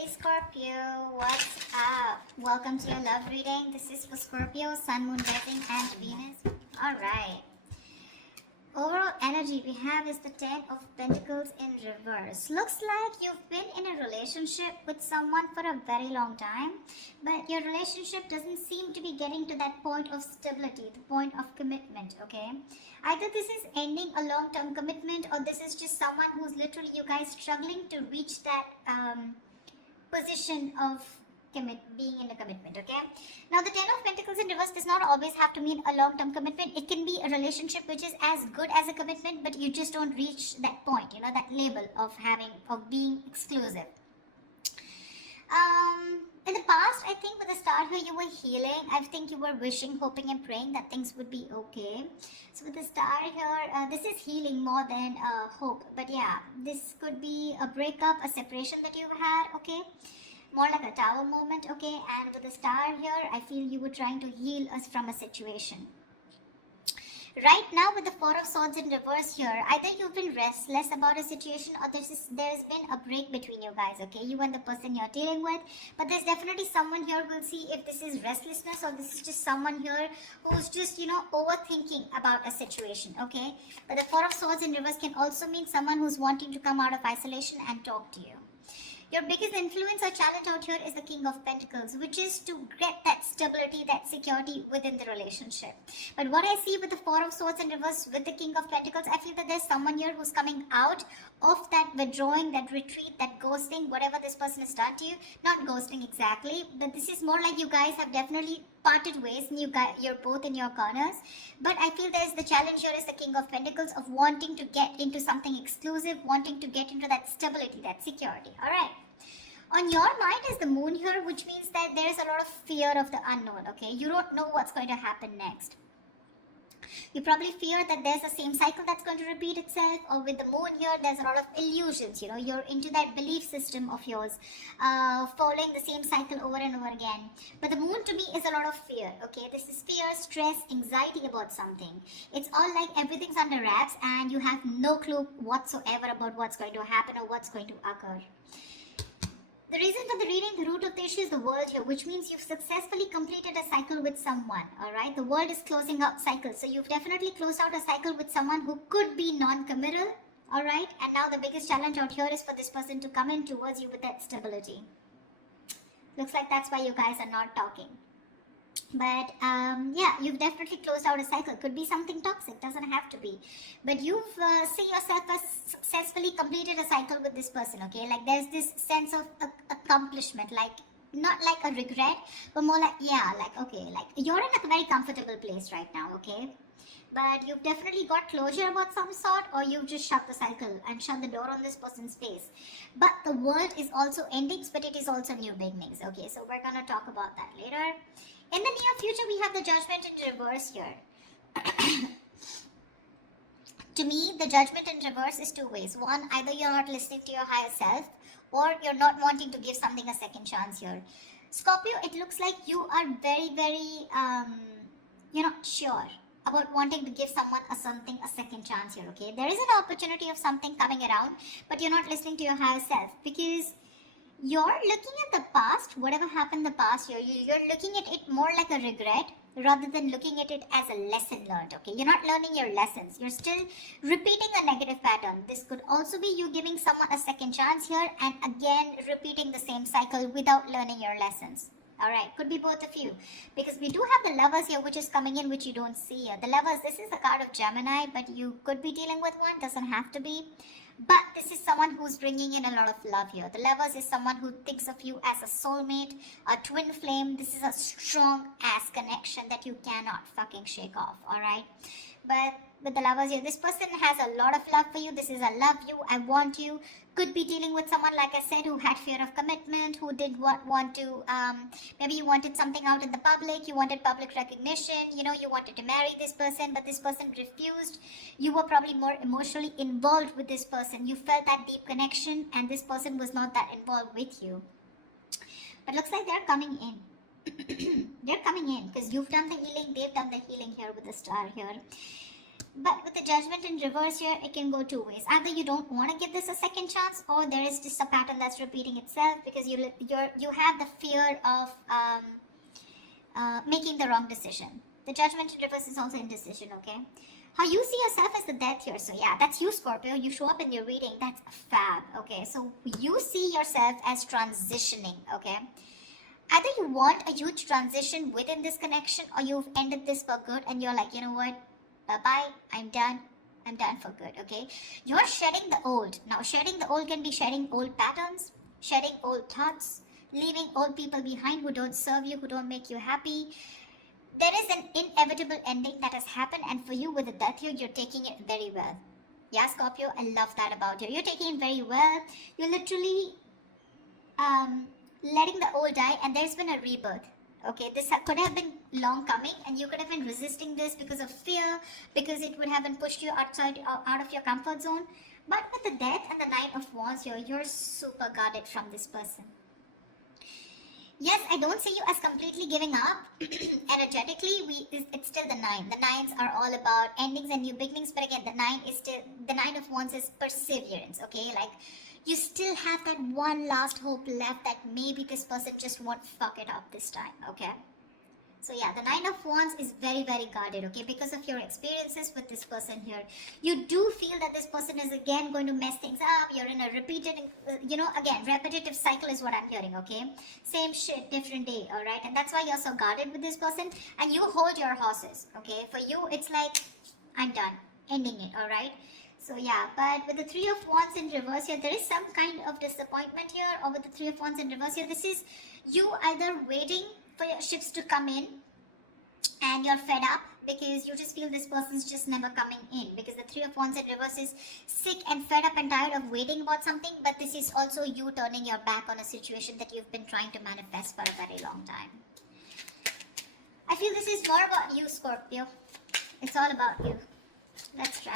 Hey Scorpio, what's up? Welcome to your love reading. This is for Scorpio, Sun, Moon, Rising, and Venus. Alright. Overall energy we have is the Ten of Pentacles in reverse. Looks like you've been in a relationship with someone for a very long time, but your relationship doesn't seem to be getting to that point of stability, the point of commitment, okay? Either this is ending a long-term commitment, or this is just someone who's literally, you guys, struggling to reach that position of being in a commitment, okay? Now, the Ten of Pentacles in reverse does not always have to mean a long-term commitment. It can be a relationship which is as good as a commitment, but you just don't reach that point, you know, that label of being exclusive. In the past, I think with the star here, you were healing. I think you were wishing, hoping, and praying that things would be okay. So with the star here, this is healing more than hope. But yeah, this could be a breakup, a separation that you've had, okay? More like a tower moment, okay? And with the star here, I feel you were trying to heal us from a situation. Right now, with the Four of Swords in reverse here, either you've been restless about a situation, or there's been a break between you guys, okay? You and the person you're dealing with. But there's definitely someone here. We'll see if this is restlessness or this is just someone here who's just, you know, overthinking about a situation, okay? But the Four of Swords in reverse can also mean someone who's wanting to come out of isolation and talk to you. Your biggest influence or challenge out here is the King of Pentacles, which is to get that stability, that security within the relationship. But what I see with the Four of Swords in reverse with the King of Pentacles, I feel that there's someone here who's coming out of that withdrawing, that retreat, that ghosting, whatever this person has done to you. Not ghosting exactly, but this is more like you guys have definitely parted ways and you're both in your corners. But I feel there's the challenge here is the King of Pentacles of wanting to get into something exclusive, wanting to get into that stability, that security. Alright. On your mind is the Moon here, which means that there is a lot of fear of the unknown, okay? You don't know what's going to happen next. You probably fear that there's the same cycle that's going to repeat itself, or with the Moon here, there's a lot of illusions, you know, you're into that belief system of yours, following the same cycle over and over again. But the Moon to me is a lot of fear, okay? This is fear, stress, anxiety about something. It's all like everything's under wraps and you have no clue whatsoever about what's going to happen or what's going to occur. The reason for the reading, the root of the issue is the world here, which means you've successfully completed a cycle with someone, alright? The world is closing out cycles. So you've definitely closed out a cycle with someone who could be non-committal, alright? And now the biggest challenge out here is for this person to come in towards you with that stability. Looks like that's why you guys are not talking. But yeah, you've definitely closed out a cycle. Could be something toxic, doesn't have to be. But you've seen yourself as successfully completed a cycle with this person, okay? Like there's this sense of accomplishment, like not like a regret, but more like, yeah, like, okay, like you're in a very comfortable place right now, okay? But you've definitely got closure about some sort, or you've just shut the cycle and shut the door on this person's face. But the world is also endings, but it is also new beginnings, okay? So we're gonna talk about that later. In the near future, we have the Judgment in reverse here. To me, the Judgment in reverse is two ways. One, either you're not listening to your higher self, or you're not wanting to give something a second chance here. Scorpio, it looks like you are very, very, you're not sure about wanting to give someone a second chance here, okay? There is an opportunity of something coming around, but you're not listening to your higher self because you're looking at the past, whatever happened in the past, you're looking at it more like a regret rather than looking at it as a lesson learned, okay? You're not learning your lessons. You're still repeating a negative pattern. This could also be you giving someone a second chance here and again repeating the same cycle without learning your lessons. Alright, could be both of you. Because we do have the Lovers here, which is coming in, which you don't see here. The Lovers, this is a card of Gemini, but you could be dealing with one, doesn't have to be. But this is someone who's bringing in a lot of love here. The Lovers is someone who thinks of you as a soulmate, a twin flame. This is a strong ass connection that you cannot fucking shake off, alright? But with the Lovers here, this person has a lot of love for you. This is a love you, I want you. Could be dealing with someone, like I said, who had fear of commitment, who did want to, maybe you wanted something out in the public, you wanted public recognition, you know, you wanted to marry this person, but this person refused. You were probably more emotionally involved with this person. You felt that deep connection, and this person was not that involved with you. But looks like they're coming in. They're coming in, because you've done the healing, they've done the healing here with the star here. But with the judgment in reverse here, it can go two ways. Either you don't want to give this a second chance, or there is just a pattern that's repeating itself because you have the fear of making the wrong decision. The judgment in reverse is also indecision, okay? How you see yourself as the death here. So yeah, that's you, Scorpio. You show up in your reading. That's fab, okay? So you see yourself as transitioning, okay? Either you want a huge transition within this connection, or you've ended this for good and you're like, you know what? Bye-bye, I'm done for good, okay? You're shedding the old. Now, shedding the old can be shedding old patterns, shedding old thoughts, leaving old people behind who don't serve you, who don't make you happy. There is an inevitable ending that has happened, and for you with the death here, you're taking it very well. Yeah, Scorpio, I love that about you. You're taking it very well. You're literally letting the old die, and there's been a rebirth. Okay, this could have been long coming, and you could have been resisting this because of fear, because it would have been pushed you out of your comfort zone. But with the death and the Nine of Wands here, you're super guarded from this person. Yes, I don't see you as completely giving up. Energetically, it's still the nine. The nines are all about endings and new beginnings, but again, the Nine of Wands is perseverance. Okay, like you still have that one last hope left that maybe this person just won't fuck it up this time, okay? So yeah, the Nine of Wands is very, very guarded, okay? Because of your experiences with this person here. You do feel that this person is again going to mess things up. You're in a repeated, again, repetitive cycle is what I'm hearing, okay? Same shit, different day, all right? And that's why you're so guarded with this person. And you hold your horses, okay? For you, it's like, I'm done, ending it, all right? So yeah, but with the Three of Wands in reverse here, there is some kind of disappointment here. Or with the Three of Wands in reverse here, this is you either waiting for your ships to come in and you're fed up because you just feel this person's just never coming in, because the Three of Wands in reverse is sick and fed up and tired of waiting about something. But this is also you turning your back on a situation that you've been trying to manifest for a very long time. I feel this is more about you, Scorpio. It's all about you. Let's try.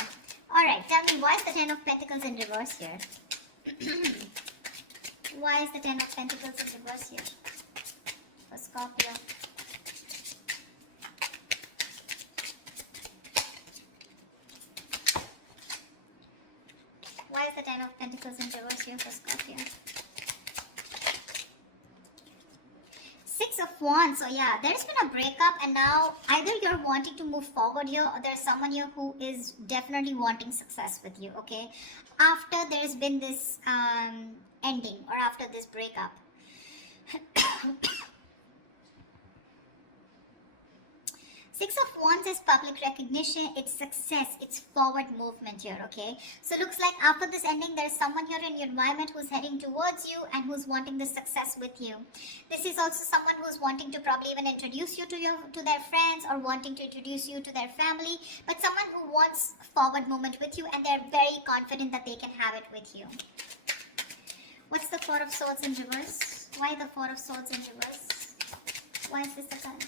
Alright, tell me, why is the Ten of Pentacles in reverse here? Why is the Ten of Pentacles in reverse here for Scorpio? Why is the Ten of Pentacles in reverse here for Scorpio? Six of Wands. So yeah, there's been a breakup, and now either you're wanting to move forward here, or there's someone here who is definitely wanting success with you, okay? After there's been this ending, or after this breakup. Six of Wands is public recognition, it's success, it's forward movement here, okay? So looks like after this ending, there's someone here in your environment who's heading towards you and who's wanting the success with you. This is also someone who's wanting to probably even introduce you to their friends, or wanting to introduce you to their family, but someone who wants forward movement with you, and they're very confident that they can have it with you. What's the Four of Swords in reverse? Why the Four of Swords in reverse? Why is this the card?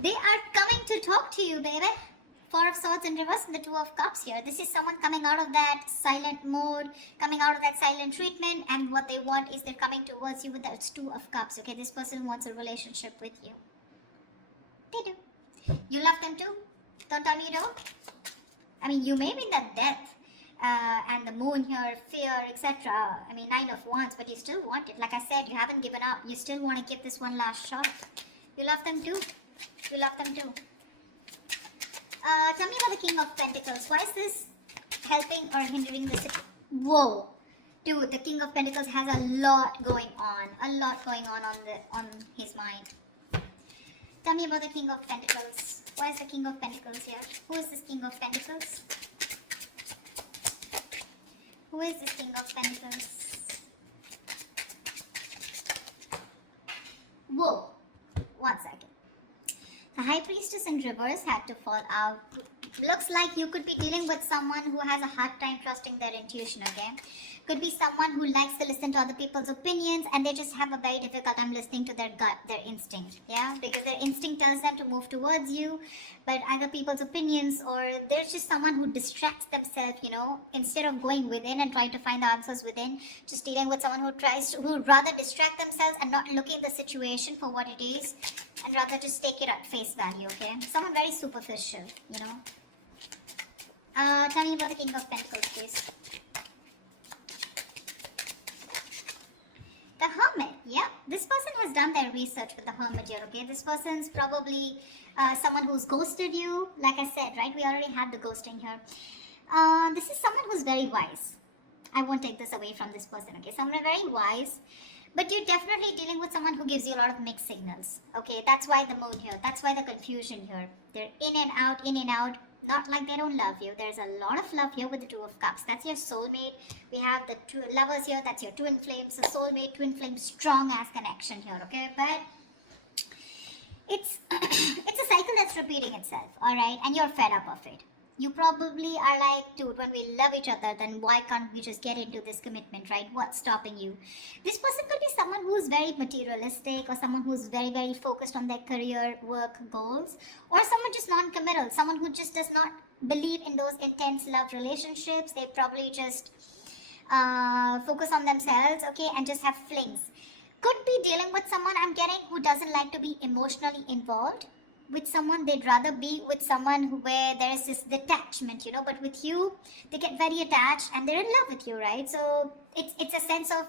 They are coming to talk to you, baby. Four of Swords in reverse and the Two of Cups here. This is someone coming out of that silent mode, coming out of that silent treatment, and what they want is they're coming towards you with that Two of Cups, okay? This person wants a relationship with you. They do. You love them too? Don't tell me you don't. I mean, you may be in that death and the moon here, fear, etc. I mean, Nine of Wands, but you still want it. Like I said, you haven't given up. You still want to give this one last shot. You love them too. You love them too. Tell me about the King of Pentacles. Why is this helping or hindering this? Whoa. Dude, the King of Pentacles has a lot going on. A lot going on his mind. Tell me about the King of Pentacles. Why is the King of Pentacles here? Who is this King of Pentacles? Who is this King of Pentacles? Whoa. 1 second. The High Priestess in reverse had to fall out. Looks like you could be dealing with someone who has a hard time trusting their intuition, okay? Could be someone who likes to listen to other people's opinions, and they just have a very difficult time listening to their gut, their instinct, yeah? Because their instinct tells them to move towards you, but other people's opinions, or there's just someone who distracts themselves, you know, instead of going within and trying to find the answers within, just dealing with someone who rather distract themselves and not looking at the situation for what it is, and rather just take it at face value, okay? Someone very superficial, you know. Tell me about the King of Pentacles, please. The Hermit, yeah. This person has done their research with the Hermit here, okay? This person's probably someone who's ghosted you. Like I said, right? We already had the ghosting here. This is someone who's very wise. I won't take this away from this person, okay? Someone very wise. But you're definitely dealing with someone who gives you a lot of mixed signals, okay? That's why the moon here. That's why the confusion here. They're in and out, in and out. Not like they don't love you. There's a lot of love here with the Two of Cups. That's your soulmate. We have the two lovers here. That's your twin flame. So soulmate, twin flame, strong ass connection here, okay? But it's it's a cycle that's repeating itself, all right? And you're fed up of it. You probably are like, dude, when we love each other, then why can't we just get into this commitment, right? What's stopping you? This person could be someone who's very materialistic, or someone who's very, very focused on their career, work, goals, or someone just non-committal, someone who just does not believe in those intense love relationships. They probably just focus on themselves, okay, and just have flings. Could be dealing with someone, I'm getting, who doesn't like to be emotionally involved with someone. They'd rather be with someone where there is this detachment, you know, but with you, they get very attached and they're in love with you, right? So it's a sense of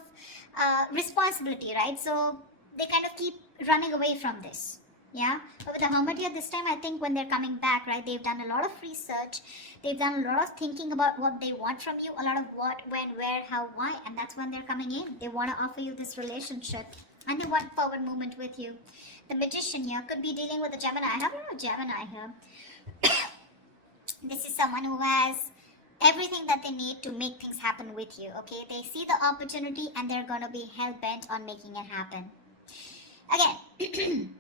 responsibility, right? So they kind of keep running away from this, yeah? But with the Hermit here, this time, I think when they're coming back, right, they've done a lot of research, they've done a lot of thinking about what they want from you, a lot of what, when, where, how, why, and that's when they're coming in. They want to offer you this relationship, and they want forward movement with you. The Magician here could be dealing with a Gemini. I have a Gemini here. This is someone who has everything that they need to make things happen with you, okay? They see the opportunity and they're going to be hell-bent on making it happen. Again,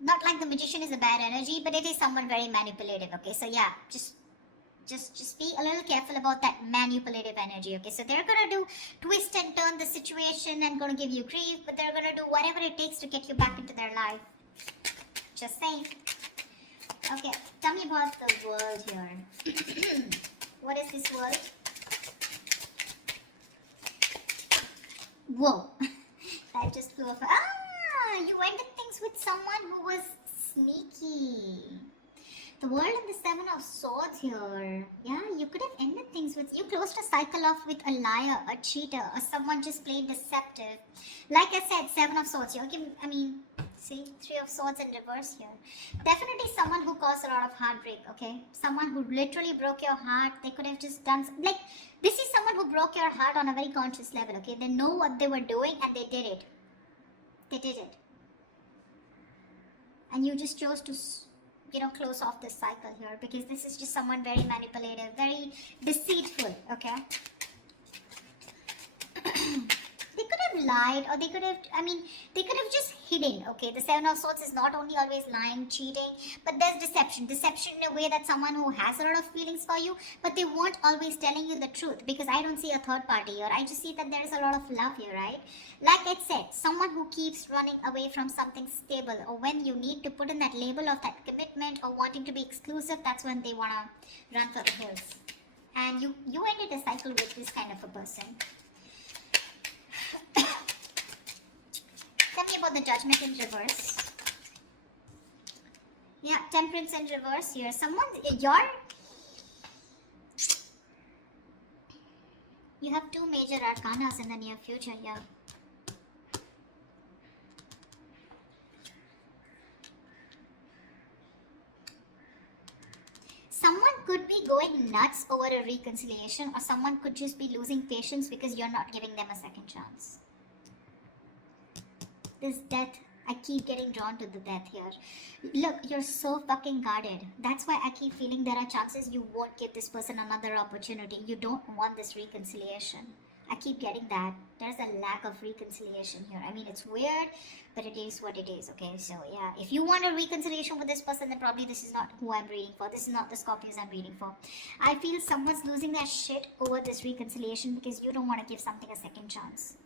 not like the Magician is a bad energy, but it is someone very manipulative, okay? So yeah, just be a little careful about that manipulative energy, okay? So they're gonna do twist and turn the situation and gonna give you grief, but they're gonna do whatever it takes to get you back into their life. Just saying. Okay, tell me about the world here. What is this world? Whoa, that just flew off. Ah, you ended things with someone who was sneaky. The World and the Seven of Swords here. Yeah, you could have ended things with... You closed a cycle off with a liar, a cheater, or someone just plain deceptive. Like I said, Seven of Swords. See, Three of Swords in reverse here. Definitely someone who caused a lot of heartbreak, okay? Someone who literally broke your heart. They could have just done... Like, this is someone who broke your heart on a very conscious level, okay? They know what they were doing and they did it. They did it. And you just chose to... close off this cycle here, because this is just someone very manipulative, very deceitful, okay? They could have lied, or they could have just hidden, okay? The Seven of Swords is not only always lying, cheating, but there's deception. Deception in a way that someone who has a lot of feelings for you, but they weren't always telling you the truth, because I don't see a third party here. I just see that there is a lot of love here, right? Like I said, someone who keeps running away from something stable, or when you need to put in that label of that commitment or wanting to be exclusive, that's when they want to run for the hills. And you ended a cycle with this kind of a person. Tell me about the Judgment in reverse. Yeah, Temperance in reverse here. You have two major arcanas in the near future here. Someone could be going nuts over a reconciliation, or someone could just be losing patience because you're not giving them a second chance. This death, I keep getting drawn to the death here. Look, you're so fucking guarded. That's why I keep feeling there are chances you won't give this person another opportunity. You don't want this reconciliation. I keep getting that. There's a lack of reconciliation here. I mean, it's weird, but it is what it is, okay? So, yeah, if you want a reconciliation with this person, then probably this is not who I'm reading for. This is not the Scorpios I'm reading for. I feel someone's losing their shit over this reconciliation because you don't want to give something a second chance.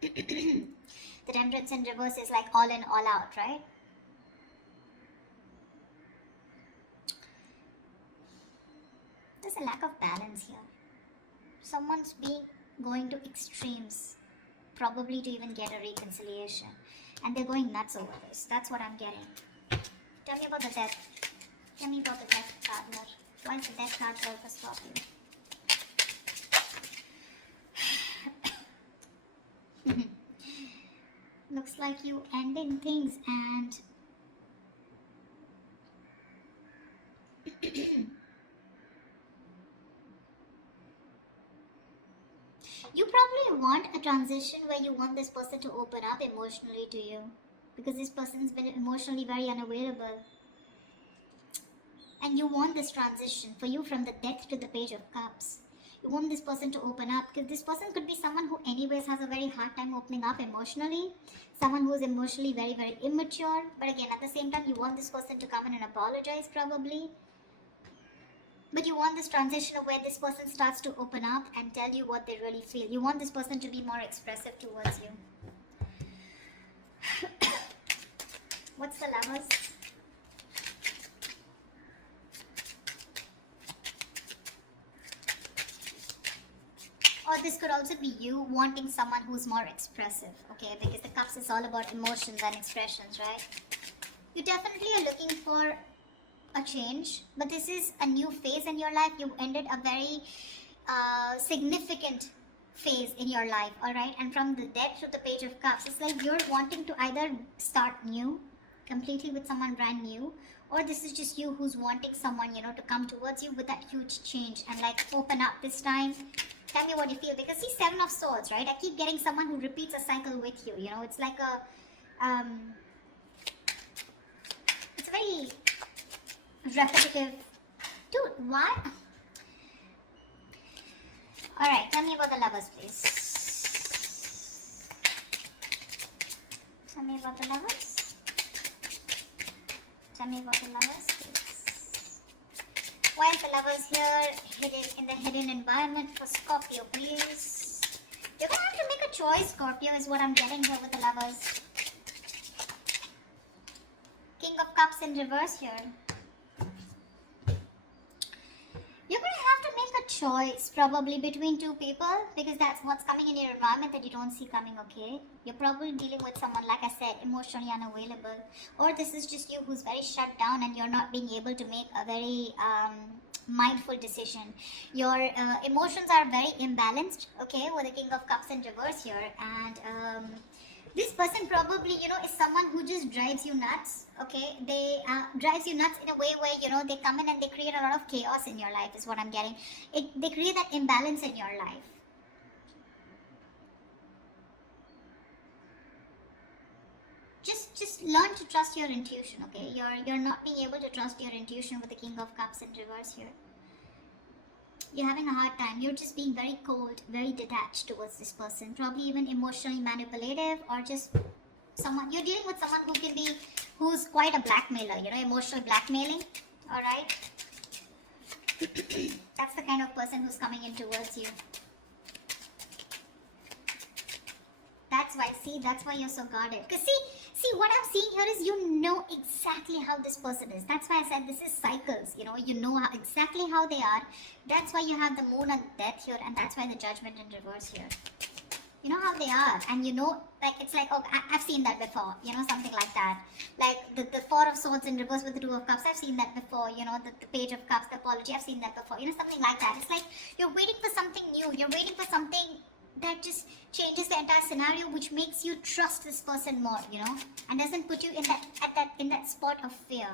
The Temperance in reverse is like all in, all out, right? There's a lack of balance here. Someone's going to extremes, probably to even get a reconciliation. And they're going nuts over this. That's what I'm getting. Tell me about the death. Tell me about the death card here. Why is the death card there for Scorpio? Looks like you ending things and you probably want a transition where you want this person to open up emotionally to you, because this person's been emotionally very unavailable. And you want this transition for you from the Death to the Page of Cups. You want this person to open up, because this person could be someone who anyways has a very hard time opening up emotionally. Someone who is emotionally very, very immature. But again, at the same time, you want this person to come in and apologize probably. But you want this transition of where this person starts to open up and tell you what they really feel. You want this person to be more expressive towards you. What's the Lovers? Or this could also be you wanting someone who's more expressive, okay? Because the Cups is all about emotions and expressions, right? You definitely are looking for a change, but this is a new phase in your life. You ended a very significant phase in your life, all right? And from the Death to the Page of Cups, it's like you're wanting to either start new, completely with someone brand new, or this is just you who's wanting someone, you know, to come towards you with that huge change and like open up this time. Tell me what you feel, because see, Seven of Swords, right? I keep getting someone who repeats a cycle with you, you know, it's like a it's very repetitive. Dude, what? Alright, tell me about the Lovers, please. Tell me about the Lovers. Tell me about the Lovers, please. Why is the Lovers here hidden in the hidden environment for Scorpio, please? You're going to have to make a choice, Scorpio, is what I'm getting here with the Lovers. King of Cups in reverse here. You're going to have to make a choice probably between two people, because that's what's coming in your environment that you don't see coming, okay? You're probably dealing with someone, like I said, emotionally unavailable. Or this is just you who's very shut down and you're not being able to make a very mindful decision. Your emotions are very imbalanced, okay, with the King of Cups in reverse here. And this person probably, you know, is someone who just drives you nuts, okay? They drives you nuts in a way where, you know, they come in and they create a lot of chaos in your life is what I'm getting. They create that imbalance in your life. Just learn to trust your intuition, okay? You're not being able to trust your intuition with the King of Cups in reverse here. You're having a hard time. You're just being very cold, very detached towards this person. Probably even emotionally manipulative, or just someone, you're dealing with someone who's quite a blackmailer, you know, emotional blackmailing, alright? That's the kind of person who's coming in towards you. That's why you're so guarded. Because see, what I'm seeing here is you know exactly how this person is. That's why I said this is cycles, you know, you know exactly how they are. That's why you have the Moon and Death here, and that's why the Judgment in reverse here. You know how they are, and you know, like, it's like, oh, I've seen that before, you know, something like that. Like the Four of Swords in reverse with the Two of Cups, I've seen that before, you know, the Page of Cups, the apology, I've seen that before, you know, something like that. It's like you're waiting for something new, you're waiting for something that just changes the entire scenario, which makes you trust this person more, you know, and doesn't put you in that spot of fear.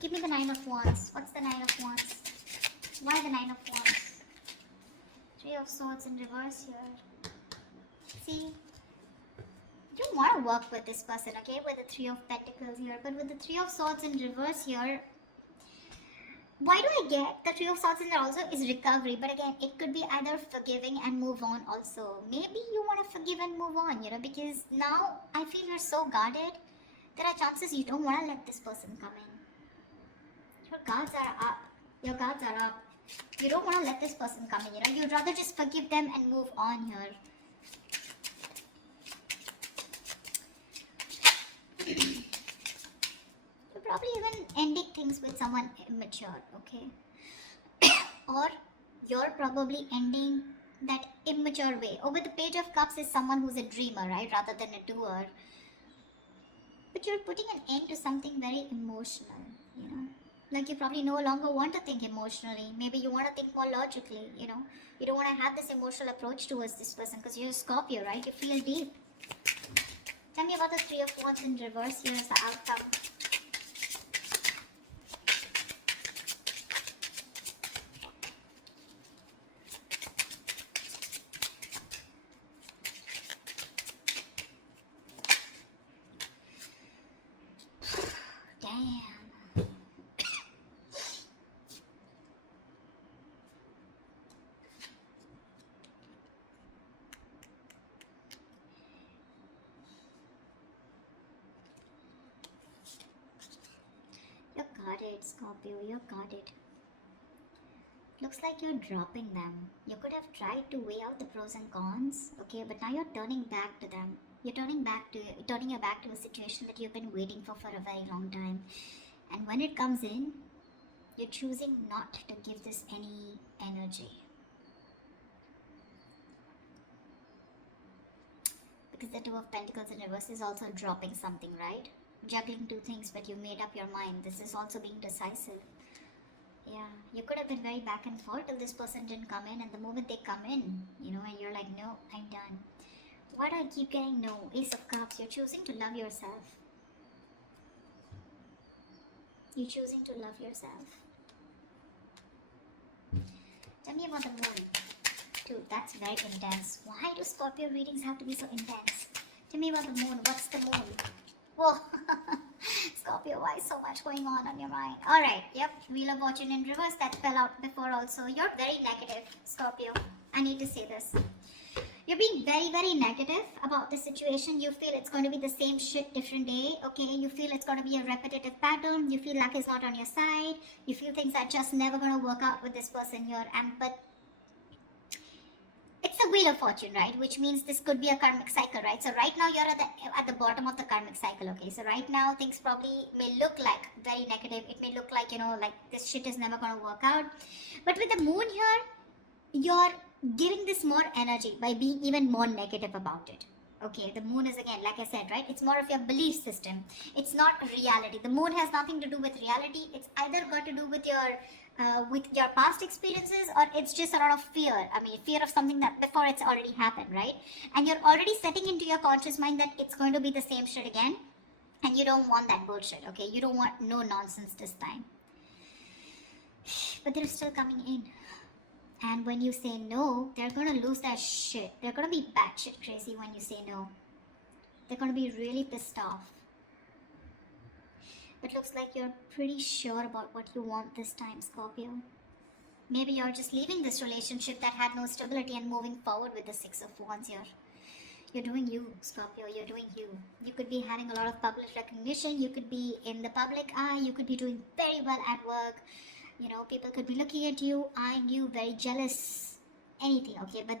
Give me the Nine of Wands. What's the Nine of Wands? Why the Nine of Wands? Three of Swords in reverse here. See, you want to work with this person, okay, with the Three of Pentacles here, but with the Three of Swords in reverse here, why do I get the Three of Swords in there also is recovery, but again, it could be either forgiving and move on also. Maybe you want to forgive and move on, you know, because now I feel you're so guarded. There are chances you don't want to let this person come in. Your guards are up. Your guards are up. You don't want to let this person come in, you know. You'd rather just forgive them and move on here. things with someone immature, okay? Or you're probably ending that immature way. Over the Page of Cups is someone who's a dreamer, right, rather than a doer. But you're putting an end to something very emotional, you know. Like you probably no longer want to think emotionally. Maybe you want to think more logically, you know. You don't want to have this emotional approach towards this person because you're a Scorpio, right? You feel deep. Tell me about the Three of Wands in reverse. Here's the outcome. Damn. You got it, Scorpio. You got it. Looks like you're dropping them. You could have tried to weigh out the pros and cons, okay, but now you're turning back to them. You're turning your back to a situation that you've been waiting for a very long time. And when it comes in, you're choosing not to give this any energy. Because the Two of Pentacles in reverse is also dropping something, right? Juggling two things, but you made up your mind. This is also being decisive. Yeah, you could have been very back and forth till this person didn't come in, and the moment they come in, you know, and you're like, no, I'm done. Why do I keep getting no? Ace of Cups. You're choosing to love yourself. You're choosing to love yourself. Tell me about the moon. Dude, that's very intense. Why do Scorpio readings have to be so intense? Tell me about the moon. What's the moon? Whoa. Scorpio, why so much going on your mind? Alright, yep. Wheel of Fortune in reverse. That fell out before also. You're very negative, Scorpio. I need to say this. You're being very, very negative about the situation. You feel it's going to be the same shit different day, okay? You feel it's going to be a repetitive pattern. You feel luck is not on your side. You feel things are just never going to work out with this person here. But it's a Wheel of Fortune, right? Which means this could be a karmic cycle, right? So right now you're at the bottom of the karmic cycle, okay? So right now things probably may look like very negative. It may look like, you know, like this shit is never going to work out. But with the moon here, you're giving this more energy by being even more negative about it. Okay, the moon is, again, like I said, right? It's more of your belief system. It's not reality. The moon has nothing to do with reality. It's either got to do with your past experiences, or it's just a lot of fear. I mean, fear of something that before it's already happened, right? And you're already setting into your conscious mind that it's going to be the same shit again. And you don't want that bullshit, okay? You don't want no nonsense this time. But they're still coming in. And when you say no, they're going to lose that shit. They're going to be batshit crazy when you say no. They're going to be really pissed off. But looks like you're pretty sure about what you want this time, Scorpio. Maybe you're just leaving this relationship that had no stability and moving forward with the Six of Wands here. You're doing you, Scorpio. You're doing you. You could be having a lot of public recognition. You could be in the public eye. You could be doing very well at work. You know, people could be looking at you, eyeing you, very jealous, anything, okay? But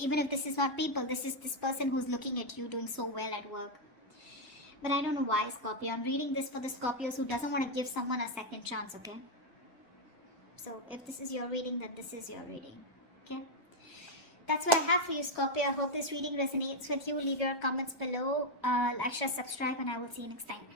even if this is not people, this is this person who's looking at you doing so well at work. But I don't know why, Scorpio. I'm reading this for the Scorpios who doesn't want to give someone a second chance, okay? So if this is your reading, then this is your reading, okay? That's what I have for you, Scorpio. I hope this reading resonates with you. Leave your comments below, like, share, subscribe, and I will see you next time.